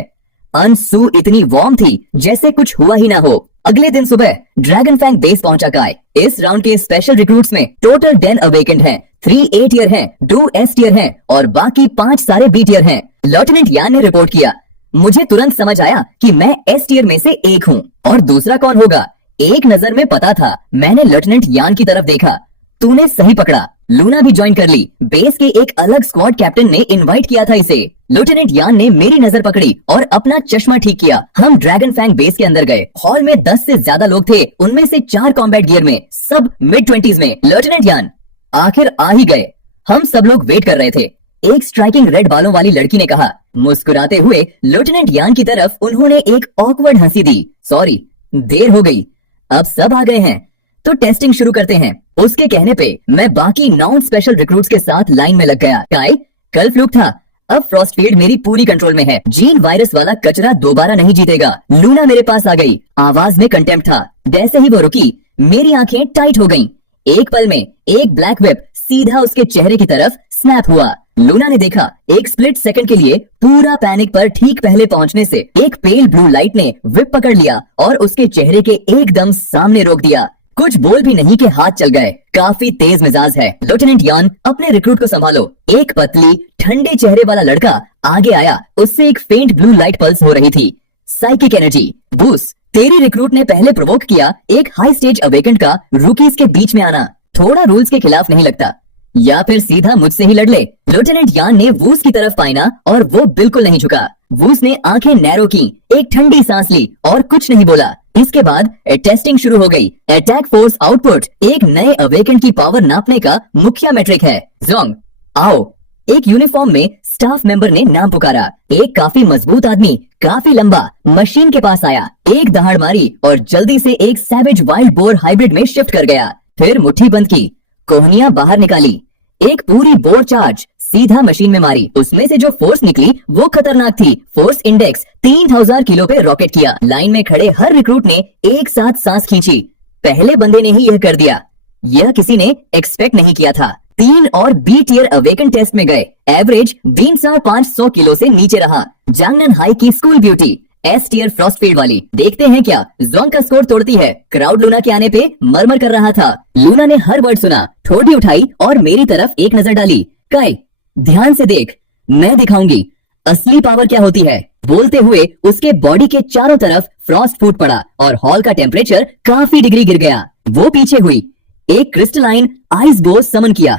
अंशु इतनी वार्म थी जैसे कुछ हुआ ही ना हो। अगले दिन सुबह ड्रैगन फैंग बेस पहुंचा गाय। इस राउंड के स्पेशल रिक्रूट्स में टोटल 10 अवेकेंड हैं, 3 A टियर हैं, 2 S टियर हैं और बाकी 5 सारे B टियर हैं। लेफ्टिनेंट यान ने रिपोर्ट किया। मुझे तुरंत समझ आया कि मैं S टियर में से एक हूँ और दूसरा कौन होगा। एक नजर में पता था। मैंने लेफ्टिनेंट यान की तरफ देखा। तूने सही पकड़ा, लूना भी ज्वाइन कर ली। बेस के एक अलग स्क्वाड कैप्टन ने इनवाइट किया था इसे। लेफ्टिनेंट यान ने मेरी नजर पकड़ी और अपना चश्मा ठीक किया। हम ड्रैगन फैंग बेस के अंदर गए। हॉल में 10 से ज्यादा लोग थे, उनमें से 4 कॉम्बैट गियर में, सब मिड-20s में। लेफ्टिनेंट यान आखिर आ ही गए। हम सब लोग वेट कर रहे थे। एक स्ट्राइकिंग रेड बालों वाली लड़की ने कहा। मुस्कुराते हुए लेफ्टिनेंट यान की तरफ उन्होंने एक ऑकवर्ड हंसी दी। सॉरी, देर हो गई। अब सब आ गए हैं तो टेस्टिंग शुरू करते हैं। उसके कहने पे मैं बाकी 9 स्पेशल रिक्रूट्स के साथ लाइन में लग गया। काय, कल फ्लूक था, अब फ्रॉस्टफील्ड मेरी पूरी कंट्रोल में है। जीन वायरस वाला कचरा दोबारा नहीं जीतेगा। लूना मेरे पास आ गई। आवाज में कंटेम्प्ट था। जैसे ही वो रुकी मेरी आंखें टाइट हो गईं। एक पल में एक ब्लैक वेब सीधा उसके चेहरे की तरफ स्नैप हुआ। लूना ने देखा। एक स्प्लिट सेकंड के लिए पूरा पैनिक पर ठीक पहले पहुंचने से एक पेल ब्लू लाइट ने विप पकड़ लिया और उसके चेहरे के एकदम सामने रोक दिया। कुछ बोल भी नहीं कि हाथ चल गए। काफी तेज मिजाज है। लेफ्टिनेंट यान, अपने रिक्रूट को संभालो। एक पतली ठंडे चेहरे वाला लड़का आगे आया। उससे एक फेंट ब्लू लाइट पल्स हो रही थी। Psychic energy boost. तेरी रिक्रूट ने पहले प्रोवोक किया एक हाई स्टेज अवेकेंट का रूकीज के बीच में आना। थोड़ा रूल्स के खिलाफ नहीं लगता, या फिर सीधा मुझसे ही लड़ ले। लेफ्टिनेंट यान ने वूस की तरफ पाइना और वो बिल्कुल नहीं झुका। वूस ने आंखें नैरो की, एक ठंडी सांस ली और कुछ नहीं बोला। इसके बाद टेस्टिंग शुरू हो गई। अटैक फोर्स आउटपुट एक नए अवेकेंट की पावर नापने का मुख्य मेट्रिक है। जोंग आओ। एक यूनिफॉर्म में स्टाफ मेंबर ने नाम पुकारा। एक काफी मजबूत आदमी, काफी लंबा, मशीन के पास आया। एक दहाड़ मारी और जल्दी से एक सैवेज वाइल्ड बोर हाइब्रिड में शिफ्ट कर गया। फिर मुट्ठी बंद की, कोहनियां बाहर निकाली। एक पूरी बोर चार्ज सीधा मशीन में मारी। उसमें से जो फोर्स निकली वो खतरनाक थी। फोर्स इंडेक्स 3000 किलो पे रॉकेट किया। लाइन में खड़े हर रिक्रूट ने एक साथ सांस खींची। पहले बंदे ने ही यह कर दिया। यह किसी ने एक्सपेक्ट नहीं किया था। 3 और B टियर अवेकन टेस्ट में गए। एवरेज 3,500 किलो से नीचे रहा। जांगनन हाई की स्कूल ब्यूटी, S टियर फ्रॉस्टफील्ड वाली। देखते हैं क्या जोंग का स्कोर तोड़ती है। क्राउड लूना के आने पे मरमर कर रहा था। लूना ने हर वर्ड सुना, ठोड़ी उठाई और मेरी तरफ एक नजर डाली। काय, ध्यान से देख, मैं दिखाऊंगी असली पावर क्या होती है। बोलते हुए उसके बॉडी के चारों तरफ फ्रॉस्ट फूट पड़ा और हॉल का टेम्परेचर काफी डिग्री गिर गया। वो पीछे हुई। एक क्रिस्टलाइन आइस बो समन किया,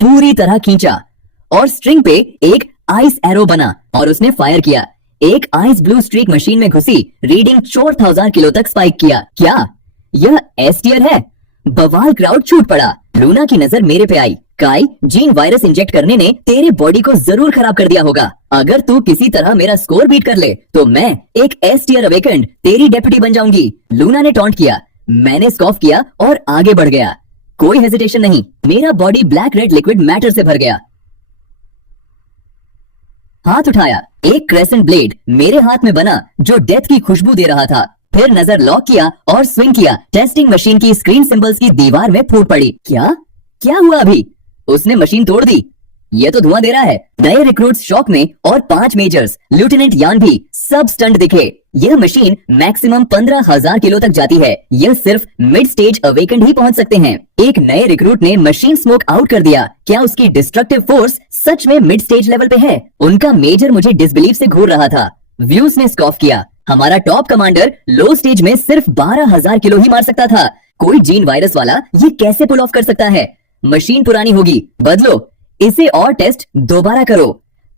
पूरी तरह खींचा और स्ट्रिंग पे एक आइस एरो बना और उसने फायर किया। एक आइस ब्लू स्ट्रीक मशीन में घुसी। रीडिंग 4000 किलो तक स्पाइक किया। क्या यह S टियर है? बवाल क्राउड छूट पड़ा। लूना की नजर मेरे पे आई। काय, जीन वायरस इंजेक्ट करने ने तेरे बॉडी को जरूर खराब कर दिया होगा। अगर तू किसी तरह मेरा स्कोर बीट कर ले तो मैं एक S टियर अवेकेंड तेरी डेप्यूटी बन जाऊंगी। लूना ने टॉन्ट किया। मैंने स्कॉफ किया और आगे बढ़ गया। कोई हेजिटेशन नहीं, मेरा body black red liquid matter से भर गया। हाथ उठाया, एक क्रेसेंट ब्लेड मेरे हाथ में बना जो डेथ की खुशबू दे रहा था। फिर नजर लॉक किया और स्विंग किया। टेस्टिंग मशीन की स्क्रीन सिंबल्स की दीवार में फूट पड़ी। क्या हुआ अभी? उसने मशीन तोड़ दी। ये तो धुआं दे रहा है। नए रिक्रूट्स शॉक में और 5 मेजर्स, लेफ्टिनेंट यान भी, सब स्टंट दिखे। यह मशीन मैक्सिमम 15,000 किलो तक जाती है। यह सिर्फ मिड स्टेज अवेकेंड ही पहुंच सकते हैं। एक नए रिक्रूट ने मशीन स्मोक आउट कर दिया। क्या उसकी डिस्ट्रक्टिव फोर्स सच में मिड स्टेज लेवल पे है? उनका मेजर मुझे डिसबिलीफ से घूर रहा था। व्यूज ने स्कॉफ किया। हमारा टॉप कमांडर लो स्टेज में सिर्फ 12,000 किलो ही मार सकता था। कोई जीन वायरस वाला ये कैसे पुल ऑफ कर सकता है? मशीन पुरानी होगी, बदलो इसे और टेस्ट दोबारा करो।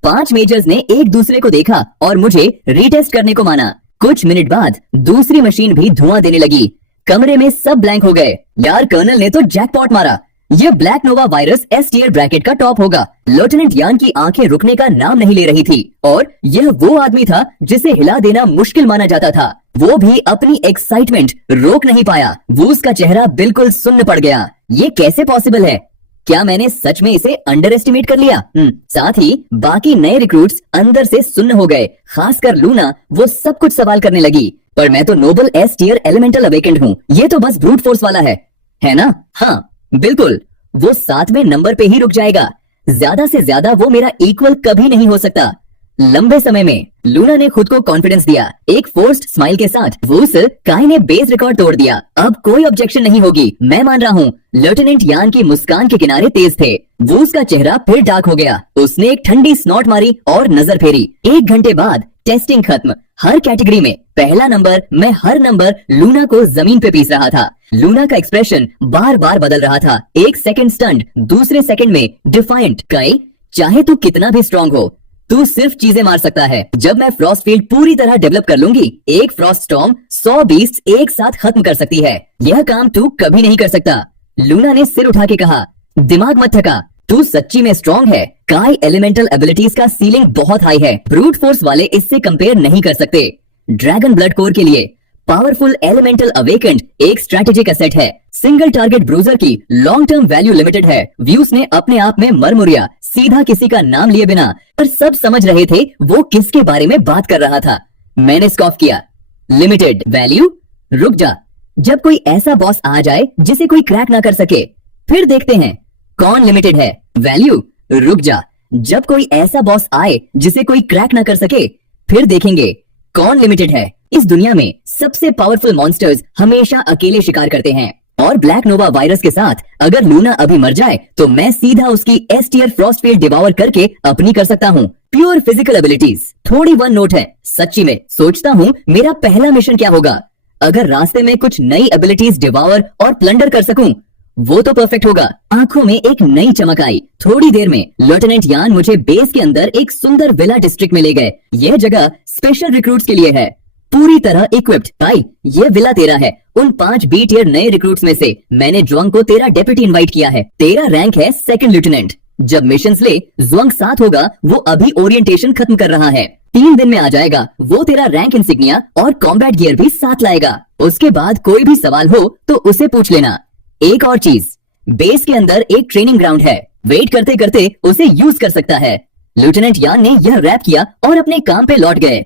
5 मेजर्स ने एक दूसरे को देखा और मुझे रीटेस्ट करने को माना। कुछ मिनट बाद दूसरी मशीन भी धुआं देने लगी। कमरे में सब ब्लैंक हो गए। यार कर्नल ने तो जैकपॉट मारा। यह ब्लैक नोवा वायरस एस टियर ब्रैकेट का टॉप होगा। लेफ्टिनेंट यान की आंखें रुकने का नाम नहीं ले रही थी और यह वो आदमी था जिसे हिला देना मुश्किल माना जाता था। वो भी अपनी एक्साइटमेंट रोक नहीं पाया। वूस का चेहरा बिल्कुल सुन्न पड़ गया। ये कैसे पॉसिबल है? क्या मैंने सच में इसे अंडर एस्टिमेट कर लिया? साथ ही बाकी नए रिक्रूट्स अंदर से सुन्न हो गए, खासकर लूना। वो सब कुछ सवाल करने लगी। पर मैं तो noble S tier elemental awakened हूँ, ये तो बस ब्रूट फोर्स वाला है ना? हाँ बिल्कुल, वो 7वें नंबर पे ही रुक जाएगा। ज्यादा से ज्यादा वो मेरा इक्वल कभी नहीं हो सकता। लंबे समय में लूना ने खुद को कॉन्फिडेंस दिया। एक फोर्स्ड स्माइल के साथ वूस काई ने बेस रिकॉर्ड तोड़ दिया। अब कोई ऑब्जेक्शन नहीं होगी, मैं मान रहा हूँ। लेफ्टिनेंट यान की मुस्कान के किनारे तेज थे। वूस का चेहरा फिर डार्क हो गया। उसने एक ठंडी स्नॉट मारी और नजर फेरी। 1 घंटे बाद टेस्टिंग खत्म। हर कैटेगरी में पहला नंबर, मैं हर नंबर लूना को जमीन पे पीस रहा था। लूना का एक्सप्रेशन बार बार बदल रहा था। 1 सेकंड स्टंट, दूसरे सेकंड में डिफाइंट। काई, चाहे तू कितना भी स्ट्रांग हो, तू सिर्फ चीजें मार सकता है। जब मैं फ्रॉस्ट फील्ड पूरी तरह डेवलप कर लूंगी, एक फ्रॉस्ट स्टॉर्म 100 बीस्ट एक साथ खत्म कर सकती है। यह काम तू कभी नहीं कर सकता। लूना ने सिर उठा के कहा, दिमाग मत थका, तू सच्ची में स्ट्रांग है। काई एलिमेंटल एबिलिटीज का सीलिंग बहुत हाई है। ब्रूट फोर्स वाले इससे कंपेयर नहीं कर सकते। ड्रैगन ब्लड कोर के लिए पावरफुल एलिमेंटल अवेकेंड एक स्ट्रैटेजिक एसेट है। सिंगल टारगेट ब्रूजर की लॉन्ग टर्म वैल्यू लिमिटेड है। व्यूज ने अपने आप में मरमुरिया, सीधा किसी का नाम लिए बिना, पर सब समझ रहे थे वो किसके बारे में बात कर रहा था। मैंने स्कॉफ किया। Limited value? रुक जा, जब कोई ऐसा बॉस आ जाए जिसे कोई क्रैक ना कर सके, फिर देखते हैं कौन लिमिटेड है। वैल्यू? रुक जा, जब कोई ऐसा बॉस आए जिसे कोई क्रैक ना कर सके, फिर देखेंगे कौन लिमिटेड है। इस दुनिया में सबसे पावरफुल मॉन्स्टर्स हमेशा अकेले शिकार करते हैं और ब्लैक नोवा वायरस के साथ अगर लूना अभी मर जाए तो मैं सीधा उसकी S tier Frost field devour करके अपनी कर सकता हूँ। Pure physical abilities. थोड़ी वन नोट है, सच्ची में सोचता हूँ मेरा पहला मिशन क्या होगा। अगर रास्ते में कुछ नई एबिलिटीज डिवावर और प्लंडर कर सकूं, वो तो परफेक्ट होगा। आंखों में एक नई चमक आई। थोड़ी देर में लेफ्टिनेंट यान मुझे बेस के अंदर एक सुंदर विला डिस्ट्रिक्ट में ले गए। यह जगह स्पेशल रिक्रूट्स के लिए है, पूरी तरह इक्विप्ड। भाई, ये विला तेरा है। उन 5 बी टियर नए रिक्रूट्स में से मैंने ज्वांग को तेरा डेप्यूटी इनवाइट किया है। तेरा रैंक है 2nd लेफ्टिनेंट। जब मिशंस ले ज्वांग साथ होगा। वो अभी ओरिएंटेशन खत्म कर रहा है, 3 दिन में आ जाएगा। वो तेरा रैंक इंसिग्निया और कॉम्बैट गियर भी साथ लाएगा। उसके बाद कोई भी सवाल हो तो उसे पूछ लेना। एक और चीज, बेस के अंदर एक ट्रेनिंग ग्राउंड है। वेट करते करते उसे यूज कर सकता है। लेफ्टिनेंट यान ने यह रैप किया और अपने काम पे लौट गए।